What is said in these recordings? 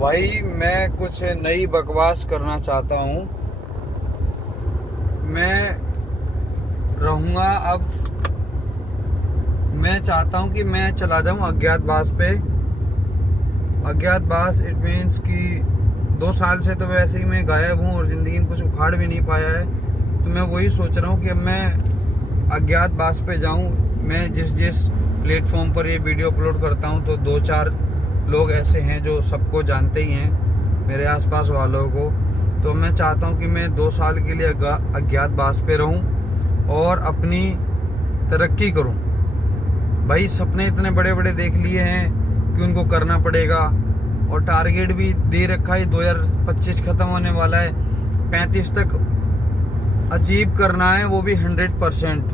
भाई मैं कुछ नई बकवास करना चाहता हूँ। मैं रहूँगा अब, मैं चाहता हूँ कि मैं चला जाऊँ अज्ञातवास पे। अज्ञातवास इट मीन्स कि 2 साल से तो वैसे ही मैं गायब हूँ और ज़िंदगी में कुछ उखाड़ भी नहीं पाया है। तो मैं वही सोच रहा हूँ कि मैं अज्ञातवास पे जाऊँ। मैं जिस प्लेटफॉर्म पर ये वीडियो अपलोड करता हूँ तो 2-4 लोग ऐसे हैं जो सबको जानते ही हैं, मेरे आसपास वालों को। तो मैं चाहता हूँ कि मैं 2 साल के लिए अज्ञातवास पे रहूँ और अपनी तरक्की करूँ। भाई सपने इतने बड़े बड़े देख लिए हैं कि उनको करना पड़ेगा, और टारगेट भी दे रखा है। 2025 ख़त्म होने वाला है, 35 तक अचीव करना है, वो भी 100%।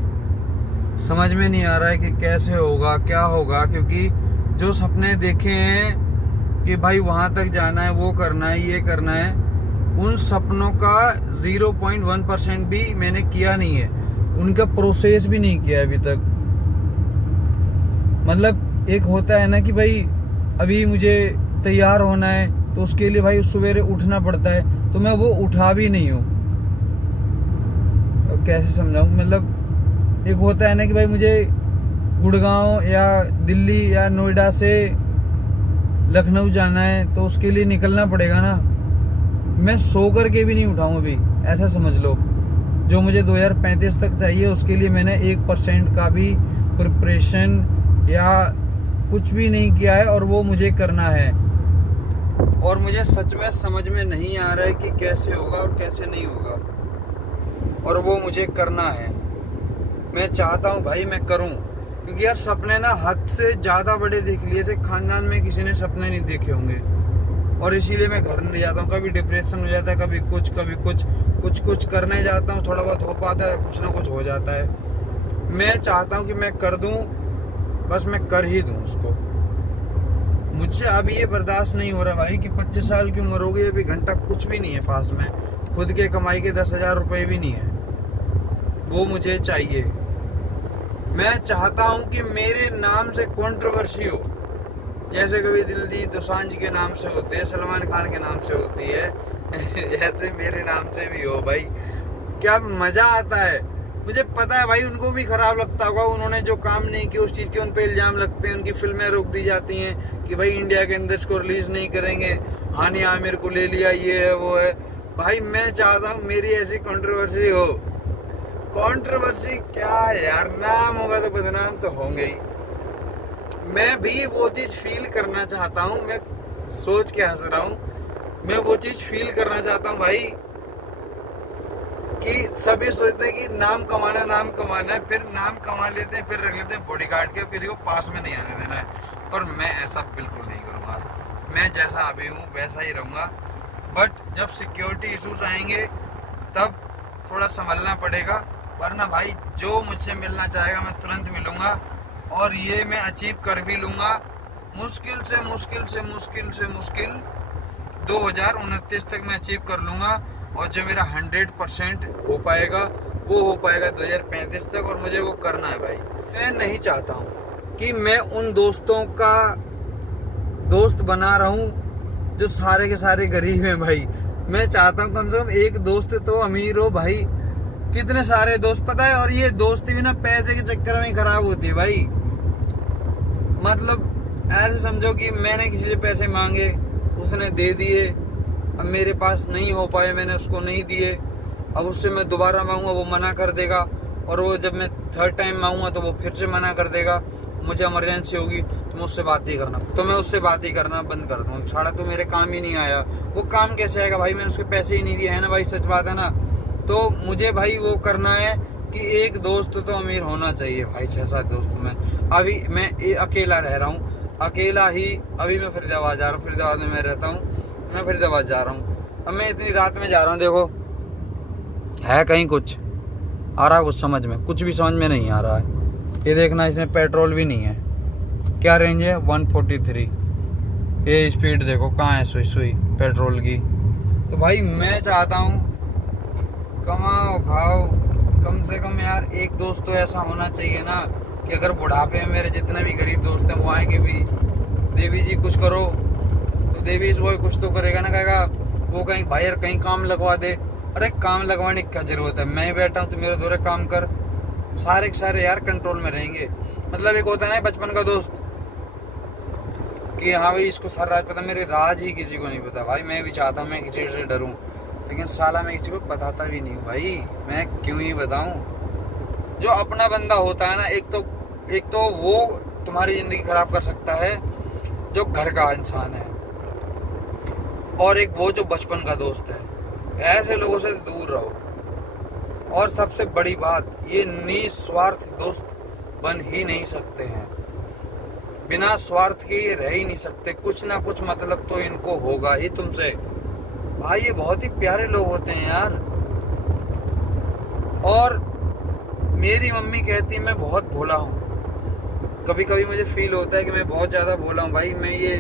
समझ में नहीं आ रहा है कि कैसे होगा, क्या होगा, क्योंकि जो सपने देखे हैं कि भाई वहाँ तक जाना है, वो करना है, ये करना है, उन सपनों का 0.1% भी मैंने किया नहीं है। उनका प्रोसेस भी नहीं किया अभी तक। मतलब एक होता है ना कि भाई अभी मुझे तैयार होना है तो उसके लिए भाई सवेरे उठना पड़ता है, तो मैं वो उठा भी नहीं हूँ। कैसे समझाऊँ, मतलब एक होता है ना कि भाई मुझे गुड़गांव या दिल्ली या नोएडा से लखनऊ जाना है तो उसके लिए निकलना पड़ेगा ना। मैं सो करके भी नहीं उठाऊँ अभी, ऐसा समझ लो। जो मुझे 2035 तक चाहिए उसके लिए मैंने 1% का भी प्रिपरेशन या कुछ भी नहीं किया है, और वो मुझे करना है। और मुझे सच में समझ में नहीं आ रहा है कि कैसे होगा और कैसे नहीं होगा, और वो मुझे करना है। मैं चाहता हूँ भाई मैं करूँ, क्योंकि यार सपने ना हद से ज़्यादा बड़े देख लिए थे। खानदान में किसी ने सपने नहीं देखे होंगे, और इसीलिए मैं घर नहीं जाता हूँ। कभी डिप्रेशन हो जाता है, कभी कुछ कुछ करने जाता हूँ, थोड़ा बहुत हो पाता है, कुछ ना कुछ हो जाता है। मैं चाहता हूँ कि मैं कर दूँ, बस मैं कर ही दूँ उसको। मुझसे अभी ये बर्दाश्त नहीं हो रहा भाई कि 25 साल की उम्र हो गई, अभी घंटा कुछ भी नहीं है पास में, खुद के कमाई के 10,000 रुपये भी नहीं है। वो मुझे चाहिए। मैं चाहता हूँ कि मेरे नाम से कंट्रोवर्सी हो, जैसे कभी दिलजीत दोसांझ के नाम से होते है, सलमान खान के नाम से होती है, ऐसे मेरे नाम से भी हो। भाई क्या मजा आता है। मुझे पता है भाई उनको भी खराब लगता होगा, उन्होंने जो काम नहीं किया उस चीज़ के उन पे इल्ज़ाम लगते हैं, उनकी फिल्में रोक दी जाती हैं कि भाई इंडिया के अंदर इसको रिलीज़ नहीं करेंगे, हानि आमिर को ले लिया, ये है वो है। भाई मैं चाहता हूँ मेरी ऐसी कंट्रोवर्सी हो। कंट्रोवर्सी क्या है यार, नाम होगा तो बदनाम तो होंगे ही। मैं भी वो चीज़ फील करना चाहता हूँ। मैं सोच के हंस रहा हूँ, मैं वो चीज़ फील करना चाहता हूँ भाई, कि सभी सोचते हैं कि नाम कमाना है, फिर नाम कमा लेते हैं, फिर रख लेते हैं बॉडीगार्ड के, किसी को पास में नहीं आने देना है। पर मैं ऐसा बिल्कुल नहीं करूँगा। मैं जैसा अभी हूँ वैसा ही रहूँगा, बट जब सिक्योरिटी इशूज आएंगे तब थोड़ा संभलना पड़ेगा। वरना भाई जो मुझसे मिलना चाहेगा मैं तुरंत मिलूँगा, और ये मैं अचीव कर भी लूँगा। मुश्किल से 2029 तक मैं अचीव कर लूँगा, और जो मेरा 100% हो पाएगा वो हो पाएगा 2035 तक, और मुझे वो करना है भाई। मैं नहीं चाहता हूँ कि मैं उन दोस्तों का दोस्त बना रहा हूँ जो सारे के सारे गरीब हैं भाई। मैं चाहता हूँ कम से कम एक दोस्त तो अमीर हो भाई। कितने सारे दोस्त पता है, और ये दोस्ती भी ना पैसे के चक्कर में ही खराब होती है भाई। मतलब ऐसे समझो कि मैंने किसी से पैसे मांगे, उसने दे दिए, अब मेरे पास नहीं हो पाए, मैंने उसको नहीं दिए, अब उससे मैं दोबारा मांगूंगा वो मना कर देगा, और वो जब मैं 3rd टाइम मांगूंगा तो वो फिर से मना कर देगा। मुझे इमरजेंसी होगी तो मैं उससे बात ही करना, तो मैं उससे बात ही करना बंद कर दूँगा। सारा तो मेरे काम ही नहीं आया। वो काम कैसे आएगा भाई, मैंने उसके पैसे ही नहीं दिए है ना भाई, सच बात है ना। तो मुझे भाई वो करना है कि एक दोस्त तो अमीर होना चाहिए भाई। 6-7 दोस्त में अभी मैं अकेला रह रहा हूँ, अकेला ही। अभी मैं फरीदाबाद जा रहा हूँ, फरीदाबाद में मैं रहता हूँ, मैं फरीदाबाद जा रहा हूँ। अब मैं इतनी रात में जा रहा हूँ, देखो है कहीं कुछ आ रहा है, कुछ समझ में, कुछ भी समझ में नहीं आ रहा है। ये देखना, इसमें पेट्रोल भी नहीं है। क्या रेंज है 143। ये स्पीड देखो कहाँ है सुई पेट्रोल की। तो भाई मैं चाहता हूँ कमाओ खाओ, कम से कम यार एक दोस्त तो ऐसा होना चाहिए ना कि अगर बुढ़ापे में मेरे जितने भी गरीब दोस्त हैं वो आए कि भी देवी जी कुछ करो, तो देवीस बॉय कुछ तो करेगा ना, कहेगा वो कहीं भाई यार कहीं काम लगवा दे। अरे काम लगवाने की क्या जरूरत है, मैं बैठा हूँ तो मेरे दौरे काम कर, सारे के सारे यार कंट्रोल में रहेंगे। मतलब एक होता है ना बचपन का दोस्त कि हाँ भाई इसको सारा राज पता, मेरे राज ही किसी को नहीं पता भाई। मैं भी चाहता हूँ मैं किसी से डरूं, लेकिन साला मैं किसी को बताता भी नहीं हूँ भाई, मैं क्यों ही बताऊं। जो अपना बंदा होता है ना, एक तो वो तुम्हारी जिंदगी खराब कर सकता है जो घर का इंसान है, और एक वो जो बचपन का दोस्त है। ऐसे लोगों से दूर रहो। और सबसे बड़ी बात, ये निस्वार्थ दोस्त बन ही नहीं सकते हैं, बिना स्वार्थ के ये रह ही नहीं सकते। कुछ ना कुछ मतलब तो इनको होगा ही तुमसे भाई। ये बहुत ही प्यारे लोग होते हैं यार। और मेरी मम्मी कहती है मैं बहुत भोला हूँ। कभी कभी मुझे फील होता है कि मैं बहुत ज्यादा भोला हूँ भाई। मैं ये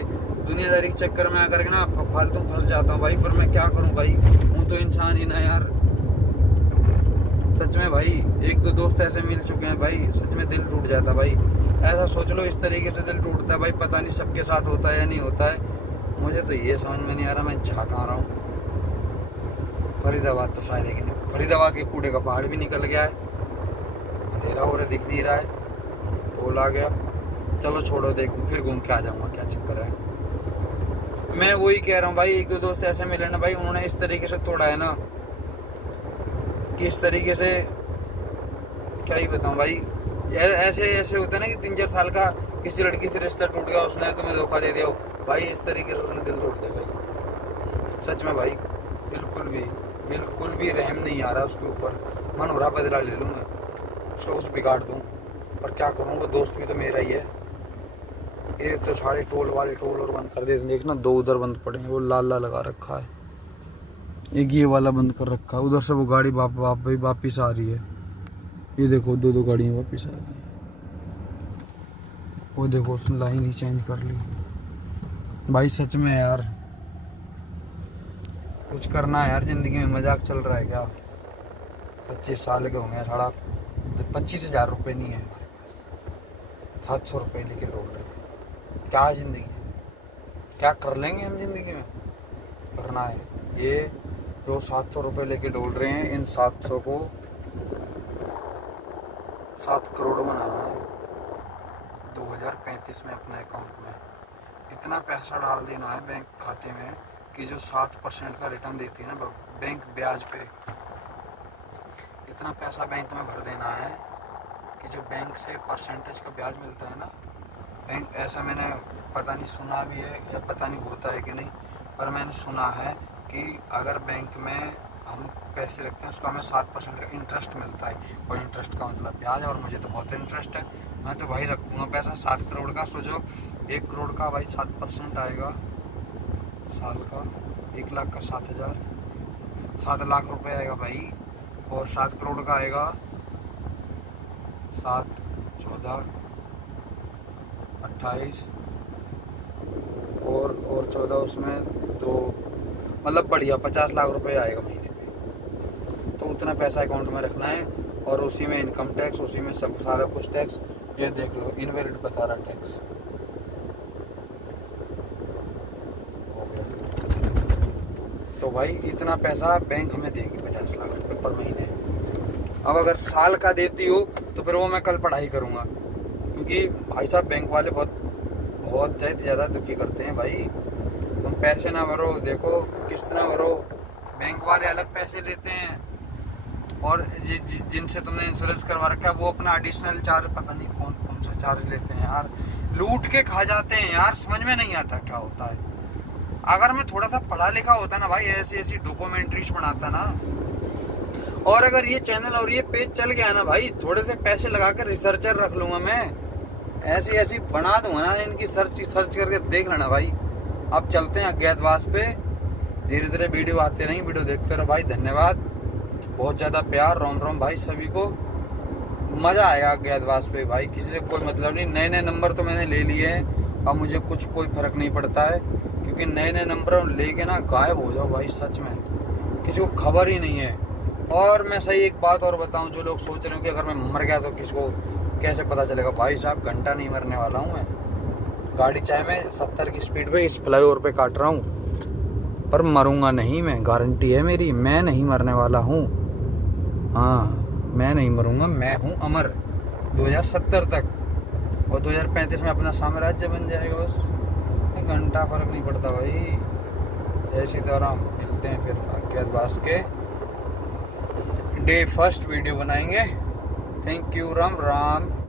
दुनियादारी के चक्कर में आकर के ना फालतू फंस जाता हूँ भाई, पर मैं क्या करूँ भाई, हूँ तो इंसान ही ना यार। सच में भाई एक दो दोस्त ऐसे मिल चुके हैं भाई, सच में दिल टूट जाता भाई। ऐसा सोच लो इस तरीके से दिल टूटता है भाई, पता नहीं सबके साथ होता है या नहीं होता है। मुझे तो ये समझ में नहीं आ रहा मैं जा कहाँ रहा हूँ। फरीदाबाद तो शायद है कि नहीं, फरीदाबाद के कूड़े का पहाड़ भी निकल गया है, अंधेरा हो रहा दिख नहीं रहा है, टोल आ गया। चलो छोड़ो, देखूँ फिर घूम के आ जाऊँगा, क्या चक्कर है। मैं वही कह रहा हूँ भाई, एक दो दोस्त ऐसे मिले ना भाई, उन्होंने इस तरीके से तोड़ा है ना कि इस तरीके से क्या ही बताऊँ भाई। ऐसे होता है ना कि 3-4 साल का किसी लड़की से रिश्ता टूट गया, उसने तुम्हें धोखा दे दिया भाई, इस तरीके से उसने दिल तोड़ दिया भाई। सच में भाई बिल्कुल भी रहम नहीं आ रहा उसके ऊपर। मन हो रहा बदला ले लूँ मैं, उसको कुछ बिगाड़ दूँ, पर क्या करूँ, वो दोस्त भी तो मेरा ही है। ये तो सारे टोल वाले टोल और बंद कर देते हैं। देखना 2 उधर बंद पड़े हैं, वो लाल लगा रखा है, एक ये वाला बंद कर रखा है। उधर से वो गाड़ी वापिस आ रही है, ये देखो 2 गाड़ियाँ वापिस आ रही है। वो देखो उसने लाइन ही चेंज कर ली भाई। सच में यार कुछ करना है यार जिंदगी में, मजाक चल रहा है क्या। 25 साल के होंगे, 25,000 रुपये नहीं है हमारे पास, 700 रुपये लेके डोल रहे हैं। क्या जिंदगी है, क्या कर लेंगे हम जिंदगी में। करना है ये जो 700 रुपये लेके डोल रहे हैं, इन 700 को 7 करोड़ बनाना है 2035 में अपने अकाउंट में। इतना पैसा डाल देना है बैंक खाते में कि जो 7% का रिटर्न देती है ना बैंक ब्याज पे, इतना पैसा बैंक में भर देना है कि जो बैंक से परसेंटेज का ब्याज मिलता है ना, बैंक ऐसा मैंने पता नहीं सुना भी है या पता नहीं होता है कि नहीं, पर मैंने सुना है कि अगर बैंक में हम पैसे रखते हैं उसको हमें 7% का इंटरेस्ट मिलता है। और इंटरेस्ट का मतलब ब्याज, और मुझे तो बहुत इंटरेस्ट है, मैं तो भाई रखूँगा पैसा 7 करोड़ का। सोचो 1 करोड़ का भाई 7% आएगा साल का, 1 लाख का 7,000, 7 लाख रुपए आएगा भाई। और 7 करोड़ का आएगा 7, 14, 28 और 14 उसमें 2, मतलब बढ़िया 50 लाख रुपए आएगा महीने पे। तो उतना पैसा अकाउंट में रखना है, और उसी में इनकम टैक्स, उसी में सब सारा कुछ टैक्स। ये देख लो इनवैलिड बता रहा टैक्स हो गया। तो भाई इतना पैसा बैंक हमें देगी 50 लाख रुपए पर महीने। अब अगर साल का देती हो तो फिर वो मैं कल पढ़ाई करूँगा, क्योंकि भाई साहब बैंक वाले बहुत ज़्यादा दुखी करते हैं भाई। तुम पैसे ना भरो, देखो किस्त ना भरो, बैंक वाले अलग पैसे लेते हैं, और जिनसे तुमने इंश्योरेंस करवा रखा है वो अपना एडिशनल चार्ज, पता नहीं कौन सा चार्ज लेते हैं यार, लूट के खा जाते हैं यार। समझ में नहीं आता क्या होता है। अगर मैं थोड़ा सा पढ़ा लिखा होता ना भाई, ऐसी डॉक्यूमेंट्रीज बनाता ना, और अगर ये चैनल और ये पेज चल गया ना भाई, थोड़े से पैसे लगा कर रिसर्चर रख लूंगा मैं, ऐसी बना दूंगा ना, इनकी सर्च करके देख लेना भाई। अब चलते हैं अज्ञातवास पे, धीरे धीरे वीडियो आते रहेंगे, वीडियो देखते रहो भाई। धन्यवाद, बहुत ज़्यादा प्यार, रोम रोम भाई सभी को। मज़ा आएगा अज्ञातवास पे भाई, किसी से कोई मतलब नहीं। नए नंबर तो मैंने ले लिए हैं, अब मुझे कोई फ़र्क नहीं पड़ता है, क्योंकि नए नंबर लेके ना गायब हो जाओ भाई, सच में किसी को खबर ही नहीं है। और मैं सही एक बात और बताऊं, जो लोग सोच रहे हो कि अगर मैं मर गया तो किसको कैसे पता चलेगा, भाई साहब घंटा नहीं मरने वाला हूं मैं, गाड़ी चाहे मैं 70 की स्पीड पे इस फ्लाईओवर पे काट रहा हूँ, पर मरूंगा नहीं मैं, गारंटी है मेरी, मैं नहीं मरने वाला हूँ। हाँ, मैं नहीं मरूंगा, मैं हूँ अमर 2070 तक, और 2035 में अपना साम्राज्य बन जाएगा। बस एक घंटा फर्क नहीं पड़ता भाई। जय सीताराम, मिलते हैं फिर अज्ञातवास के डे 1 वीडियो बनाएंगे। Thank you, Ram Ram.